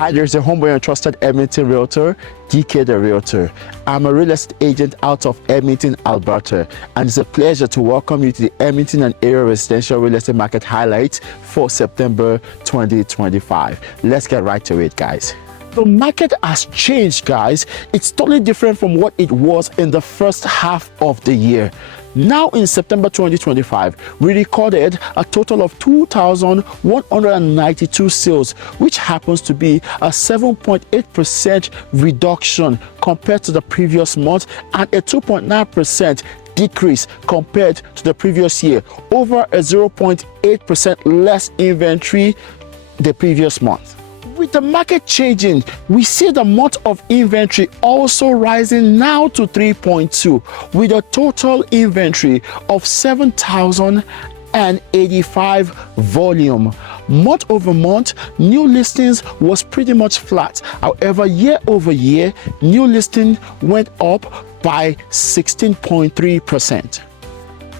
Hi, there's a Homeboy and trusted Edmonton Realtor, DK the Realtor. I'm a real estate agent out of Edmonton, Alberta, and it's a pleasure to welcome you to the Edmonton and Area Residential Real Estate Market Highlights for September 2025. Let's get right to it, guys. The market has changed, guys. It's totally different from what it was in the first half of the year. Now in September 2025, we recorded a total of 2,192 sales, which happens to be a 7.8% reduction compared to the previous month and a 2.9% decrease compared to the previous year, over a 0.8% less inventory the previous month. With the market changing, we see the month of inventory also rising now to 3.2, with a total inventory of 7,085 volume. Month over month, new listings was pretty much flat. However, year over year, new listing went up by 16.3%.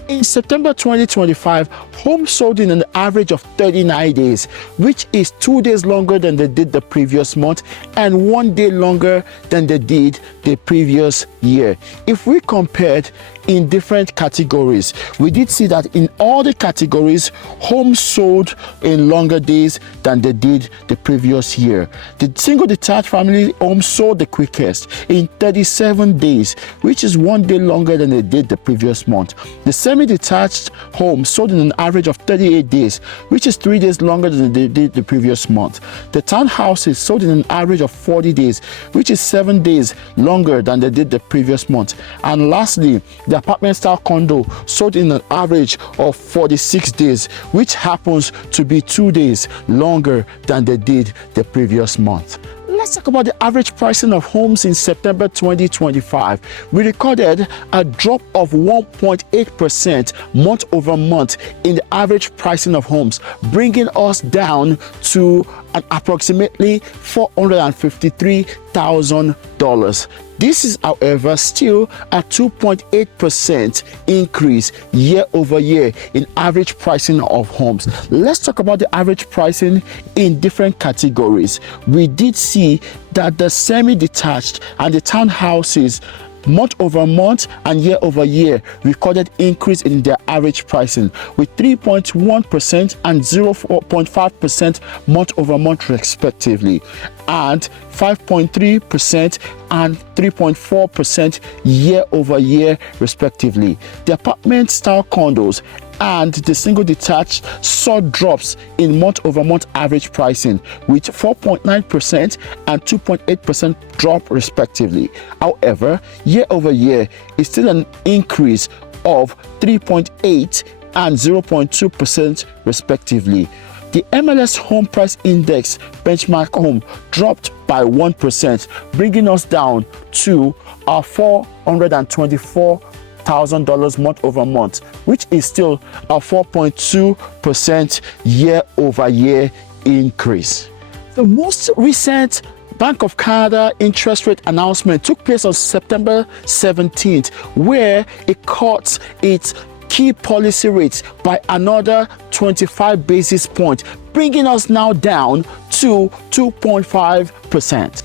In September 2025, homes sold in an average of 39 days, which is 2 days longer than they did the previous month and 1 day longer than they did the previous year. If we compared in different categories, we did see that in all the categories, homes sold in longer days than they did the previous year. The single detached family homes sold the quickest in 37 days, which is 1 day longer than they did the previous month. The semi-detached homes sold in an average of 38 days, which is 3 days longer than they did the previous month. The townhouses sold in an average of 40 days, which is 7 days longer than they did the previous month. And lastly, the apartment style condo sold in an average of 46 days, which happens to be 2 days longer than they did the previous month. Let's talk about the average pricing of homes in September 2025. We recorded a drop of 1.8% month over month in the average pricing of homes, bringing us down to approximately $453,000. This is, however, still a 2.8% increase year over year in average pricing of homes. Let's talk about the average pricing in different categories. We did see that the semi-detached and the townhouses month over month and year over year recorded increase in their average pricing, with 3.1% and 0.5% month over month respectively, and 5.3% and 3.4% year over year respectively. The apartment style condos and the single detached saw drops in month over month average pricing, with 4.9% and 2.8% drop respectively. However, year over year is still an increase of 3.8 and 0.2% respectively. The MLS Home Price Index benchmark home dropped by 1%, bringing us down to our $424,000 month over month, which is still a 4.2% year over year increase. The most recent Bank of Canada interest rate announcement took place on September 17th, where it cut its key policy rates by another 25 basis points, bringing us now down to 2.5%.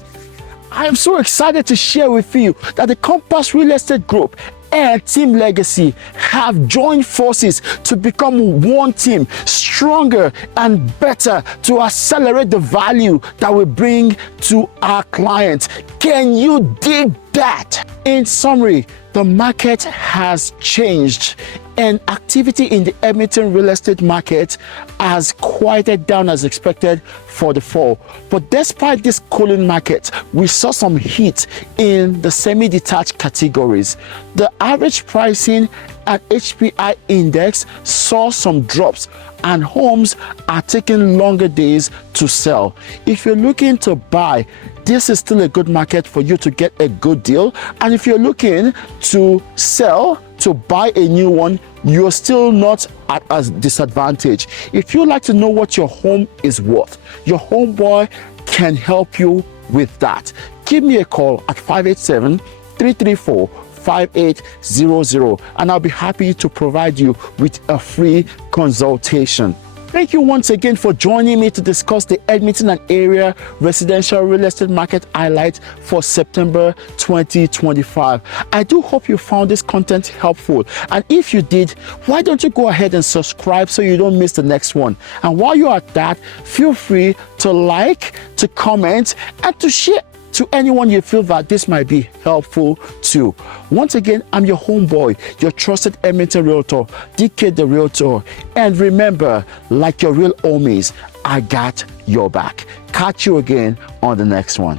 I am so excited to share with you that the Compass Real Estate Group and Team Legacy have joined forces to become one team, stronger and better, to accelerate the value that we bring to our clients. Can you dig that? In summary, the market has changed and activity in the Edmonton real estate market has quieted down as expected for the fall. But despite this cooling market, we saw some heat in the semi-detached categories. The average pricing and HPI index saw some drops, and homes are taking longer days to sell. If you're looking to buy, this is still a good market for you to get a good deal. And if you're looking to sell, to buy a new one, you're still not at a disadvantage. If you'd like to know what your home is worth, your Homeboy can help you with that. Give me a call at 587-334-5800, and I'll be happy to provide you with a free consultation. Thank you once again for joining me to discuss the Edmonton and area residential real estate market highlights for September 2025. I do hope you found this content helpful. And if you did, why don't you go ahead and subscribe so you don't miss the next one? And while you're at that, feel free to like, to comment, and to share to anyone you feel that this might be helpful to. Once again, I'm your homeboy, your trusted Edmonton Realtor, DK the Realtor. And remember, like your real homies, I got your back. Catch you again on the next one.